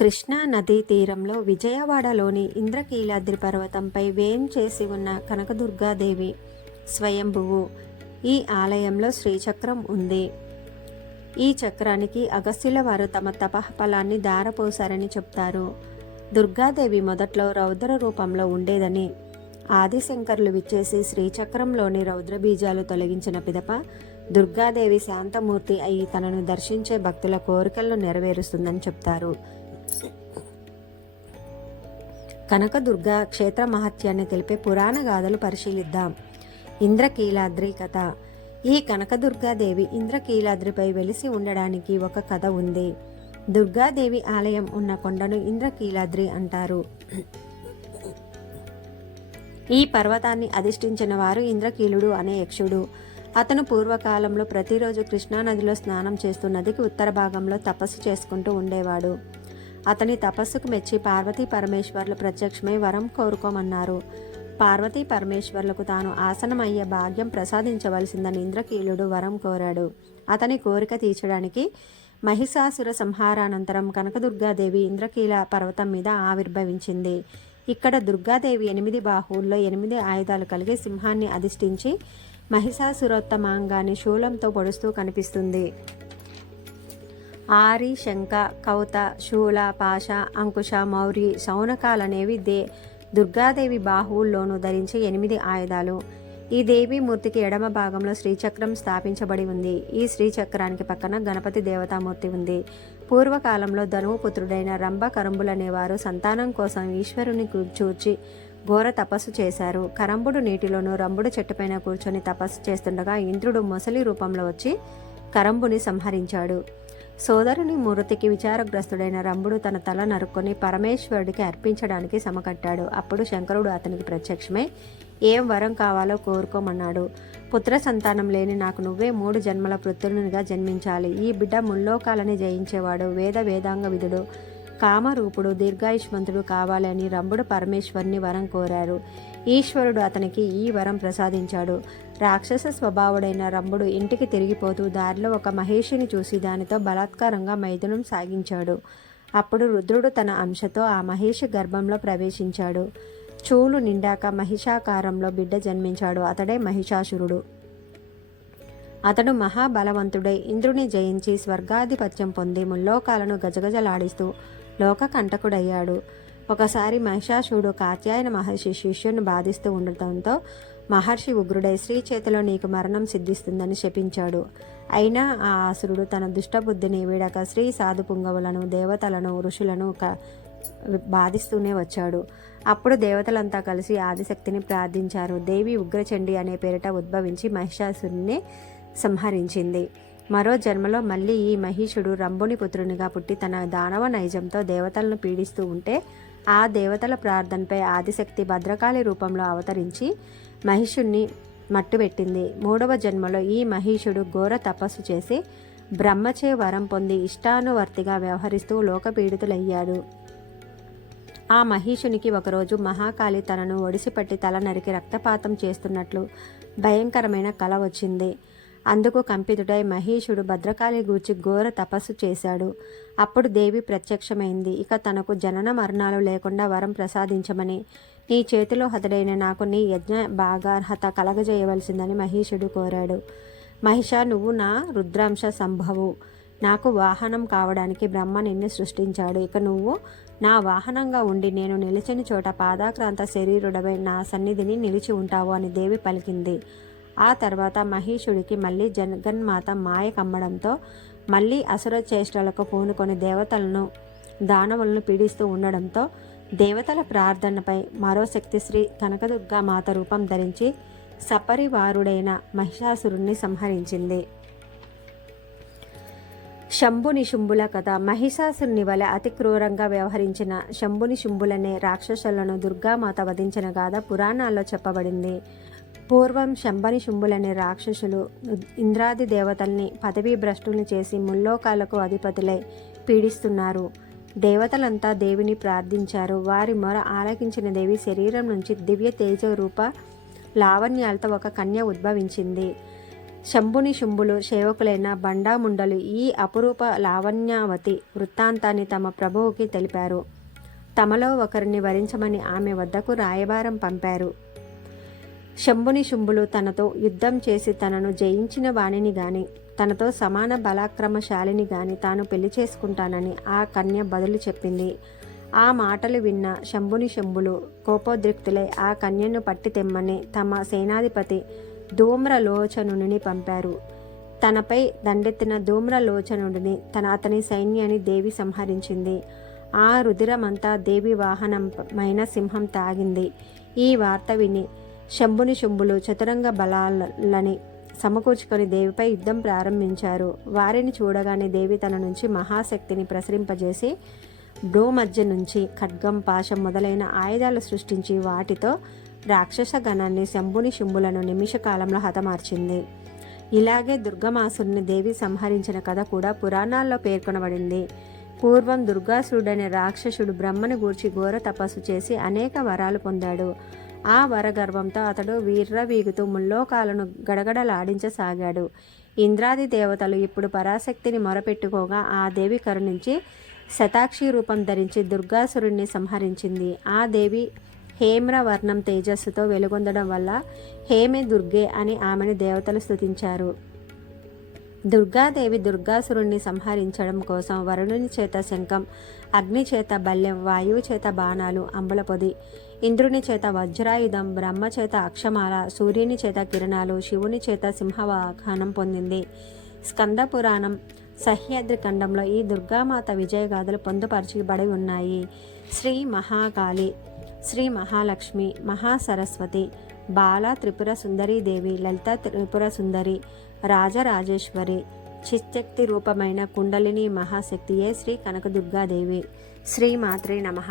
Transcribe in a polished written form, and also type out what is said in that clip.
కృష్ణా నదీ తీరంలో విజయవాడలోని ఇంద్రకీలాద్రి పర్వతంపై వేంచేసి ఉన్న కనకదుర్గాదేవి స్వయంభువు. ఈ ఆలయంలో శ్రీచక్రం ఉంది. ఈ చక్రానికి అగస్త్యుల వారు తమ తపఫలాన్ని ధారపోశారని చెప్తారు. దుర్గాదేవి మొదట్లో రౌద్ర రూపంలో ఉండేదని, ఆదిశంకరులు విచ్చేసి శ్రీచక్రంలోని రౌద్ర బీజాలు తొలగించిన పిదప దుర్గాదేవి శాంతమూర్తి అయి తనను దర్శించే భక్తుల కోరికలను నెరవేరుస్తుందని చెప్తారు. కనకదుర్గ క్షేత్ర మహత్యాన్ని తెలిపే పురాణ గాథలు పరిశీలిద్దాం. ఇంద్రకీలాద్రి కథ. ఈ కనకదుర్గాదేవి ఇంద్రకీలాద్రిపై వెలిసి ఉండడానికి ఒక కథ ఉంది. దుర్గాదేవి ఆలయం ఉన్న కొండను ఇంద్రకీలాద్రి అంటారు. ఈ పర్వతాన్ని అధిష్ఠించిన వారు ఇంద్రకీలుడు అనే యక్షుడు. అతను పూర్వకాలంలో ప్రతిరోజు కృష్ణానదిలో స్నానం చేస్తూ నదికి ఉత్తర భాగంలో తపస్సు చేసుకుంటూ ఉండేవాడు. అతని తపస్సుకు మెచ్చి పార్వతీ పరమేశ్వర్లు ప్రత్యక్షమై వరం కోరుకోమన్నారు. పార్వతీ పరమేశ్వర్లకు తాను ఆసనమయ్యే భాగ్యం ప్రసాదించవలసిందని ఇంద్రకీలుడు వరం కోరాడు. అతని కోరిక తీర్చడానికి మహిషాసుర సంహారానంతరం కనకదుర్గాదేవి ఇంద్రకీల పర్వతం మీద ఆవిర్భవించింది. ఇక్కడ దుర్గాదేవి 8 బాహువుల్లో 8 ఆయుధాలు కలిగి సింహాన్ని అధిష్ఠించి మహిషాసురోత్తమాంగాన్ని శూలంతో పొడుస్తూ కనిపిస్తుంది. ఆరి, శంఖ, కౌత, శూల, పాశ, అంకుశ, మౌరి, శౌనకాలనేవి దుర్గాదేవి బాహువుల్లోనూ ధరించే 8 ఆయుధాలు. ఈ దేవి మూర్తికి ఎడమ భాగంలో శ్రీచక్రం స్థాపించబడి ఉంది. ఈ శ్రీచక్రానికి పక్కన గణపతి దేవతామూర్తి ఉంది. పూర్వకాలంలో ధనువుపుత్రుడైన రంభ కరంబులనేవారు సంతానం కోసం ఈశ్వరుని చూచి ఘోర తపస్సు చేశారు. కరంబుడు నీటిలోనూ రంభుడు చెట్టుపైన కూర్చొని తపస్సు చేస్తుండగా ఇంద్రుడు మొసలి రూపంలో వచ్చి కరంబుని సంహరించాడు. సోదరుని మృతికి విచారగ్రస్తుడైన రంభుడు తన తల నరుక్కొని పరమేశ్వరుడికి అర్పించడానికి సమకట్టాడు. అప్పుడు శంకరుడు అతనికి ప్రత్యక్షమై ఏం వరం కావాలో కోరుకోమన్నాడు. పుత్ర సంతానం లేని నాకు నువ్వే 3 జన్మల పుత్రునిగా జన్మించాలి. ఈ బిడ్డ ముల్లోకాలని జయించేవాడు, వేదాంగ విధుడు, కామరూపుడు, దీర్ఘాయుష్మంతుడు కావాలని రంభుడు పరమేశ్వరుని వరం కోరారు. ఈశ్వరుడు అతనికి ఈ వరం ప్రసాదించాడు. రాక్షస స్వభావుడైన రంభుడు ఇంటికి తిరిగిపోతూ దారిలో ఒక మహేషిని చూసి దానితో బలాత్కారంగా మైథునం సాగించాడు. అప్పుడు రుద్రుడు తన అంశతో ఆ మహేషి గర్భంలో ప్రవేశించాడు. చూలు నిండాక మహిషాకారంలో బిడ్డ జన్మించాడు. అతడే మహిషాసురుడు. అతడు మహాబలవంతుడై ఇంద్రుని జయించి స్వర్గాధిపత్యం పొంది ముల్లోకాలను గజగజలాడిస్తూ లోక కంటకుడయ్యాడు. ఒకసారి మహిషాసురుడు కాత్యాయన మహర్షి శిష్యుని బాధిస్తూ ఉండటంతో మహర్షి ఉగ్రుడై శ్రీ చేతిలో నీకు మరణం సిద్ధిస్తుందని శపించాడు. అయినా ఆ ఆసురుడు తన దుష్టబుద్ధిని వీడక శ్రీ సాధు పుంగవులను, దేవతలను, ఋషులను బాధిస్తూనే వచ్చాడు. అప్పుడు దేవతలంతా కలిసి ఆదిశక్తిని ప్రార్థించారు. దేవి ఉగ్రచండి అనే పేరిట ఉద్భవించి మహిషాసురుని సంహరించింది. మరో జన్మలో మళ్ళీ ఈ మహిషుడు రంభుని పుత్రునిగా పుట్టి తన దానవ నైజంతో దేవతలను పీడిస్తూ ఉంటే ఆ దేవతల ప్రార్థనపై ఆదిశక్తి భద్రకాళి రూపంలో అవతరించి మహిషుణ్ణి మట్టుబెట్టింది. 3వ జన్మలో ఈ మహిషుడు ఘోర తపస్సు చేసి బ్రహ్మచే వరం పొంది ఇష్టానువర్తిగా వ్యవహరిస్తూ లోకపీడితులయ్యాడు. ఆ మహిషునికి ఒకరోజు మహాకాళి తనను ఒడిసిపట్టి తల నరికి రక్తపాతం చేస్తున్నట్లు భయంకరమైన కల వచ్చింది. అందుకు కంపితుడై మహీషుడు భద్రకాళి గూర్చి ఘోర తపస్సు చేశాడు. అప్పుడు దేవి ప్రత్యక్షమైంది. ఇక తనకు జనన మరణాలు లేకుండా వరం ప్రసాదించమని, నీ చేతిలో హతుడైన నాకు నీ యజ్ఞ భాగార్హత కలగజేయవలసిందని మహీషుడు కోరాడు. మహిష, నువ్వు నా రుద్రాంశ సంభవు. నాకు వాహనం కావడానికి బ్రహ్మ నిన్ను సృష్టించాడు. ఇక నువ్వు నా వాహనంగా ఉండి నేను నిలిచిన చోట పాదాక్రాంత శరీరుడవై నా సన్నిధిని నిలిచి ఉంటావు అని దేవి పలికింది. ఆ తర్వాత మహీషుడికి మళ్ళీ జగన్మాత మాయ కమ్మడంతో మళ్ళీ అసుర చేష్టలకు పూనుకొని దేవతలను, దానవులను పీడిస్తూ ఉండడంతో దేవతల ప్రార్థనపై మరో శక్తి శ్రీ కనకదుర్గా మాత రూపం ధరించి సపరివారుడైన మహిషాసురుణ్ణి సంహరించింది. శంభుని శుంభుల కథ. మహిషాసురుని వలె అతి క్రూరంగా వ్యవహరించిన శంభుని శుంభులనే రాక్షసులను దుర్గామాత వధించిన గాథ పురాణాల్లో చెప్పబడింది. పూర్వం శంభని శుంభులనే రాక్షసులు ఇంద్రాది దేవతల్ని పదవీ భ్రష్టుల్ని చేసి ముల్లోకాలకు అధిపతులై పీడిస్తున్నారు. దేవతలంతా దేవిని ప్రార్థించారు. వారి మొర ఆలకించిన దేవి శరీరం నుంచి దివ్య తేజ రూప లావణ్యాలతో ఒక కన్య ఉద్భవించింది. శంభుని శుంభులు సేవకులైన బండాముండలు ఈ అపురూప లావణ్యావతి వృత్తాంతాన్ని తమ ప్రభువుకి తెలిపారు. తమలో ఒకరిని వరించమని ఆమె వద్దకు రాయబారం పంపారు. శంభుని శుంభులు తనతో యుద్ధం చేసి తనను జయించిన వాణిని గాని, తనతో సమాన బలాక్రమశాలిని గాని తాను పెళ్లి చేసుకుంటానని ఆ కన్య బదులు చెప్పింది. ఆ మాటలు విన్న శంభుని శంభులు కోపోద్రిక్తులై ఆ కన్యను పట్టి తెమ్మని తమ సేనాధిపతి ధూమ్రలోచనుని పంపారు. తనపై దండెత్తిన ధూమ్రలోచనుడిని అతని సైన్యాన్ని దేవి సంహరించింది. ఆ రుధిరమంతా దేవి వాహనమైన సింహం తాగింది. ఈ వార్త విని శంభుని శుంభులు చతురంగ బలాలని సమకూర్చుకొని దేవిపై యుద్ధం ప్రారంభించారు. వారిని చూడగానే దేవి తన నుంచి మహాశక్తిని ప్రసరింపజేసి భ్రూమధ్య నుంచి ఖడ్గం, పాశం మొదలైన ఆయుధాలు సృష్టించి వాటితో రాక్షస గణాన్ని శంభుని శుంభులను నిమిషకాలంలో హతమార్చింది. ఇలాగే దుర్గమాసుని దేవి సంహరించిన కథ కూడా పురాణాల్లో పేర్కొనబడింది. పూర్వం దుర్గాసురుడనే రాక్షసుడు బ్రహ్మను గూర్చి ఘోర తపస్సు చేసి అనేక వరాలు పొందాడు. ఆ వరగర్వంతో అతడు వీర్రవీగుతూ ముల్లోకాలను గడగడలాడించసాగాడు. ఇంద్రాది దేవతలు ఇప్పుడు పరాశక్తిని మొరపెట్టుకోగా ఆ దేవి కరుణించి శతాక్షి రూపం ధరించి దుర్గాసురుణ్ణి సంహరించింది. ఆ దేవి హేమ్రవర్ణం తేజస్సుతో వెలుగొందడం వల్ల హేమే దుర్గే అని ఆమెను దేవతలు స్తుతించారు. దుర్గాదేవి దుర్గాసురుణ్ణి సంహరించడం కోసం వరుణుని చేత శంఖం, అగ్ని చేత బల్యం, వాయువు చేత బాణాలు, అంబుల పొది, ఇంద్రుని చేత వజ్రాయుధం, బ్రహ్మ చేత అక్షమాల, సూర్యుని చేత కిరణాలు, శివుని చేత సింహవాహనం పొందింది. స్కంద పురాణం సహ్యాద్రి ఖండంలో ఈ దుర్గామాత విజయగాథలు పొందుపరచబడి ఉన్నాయి. శ్రీ మహాకాళి, శ్రీ మహాలక్ష్మి, మహాసరస్వతి, బాల త్రిపుర సుందరీదేవి, లలిత త్రిపుర సుందరి, రాజరాజేశ్వరి, చిశక్తి రూపమైన కుండలిని మహాశక్తియే శ్రీ కనకదుర్గాదేవి. శ్రీ మాత్రే నమః.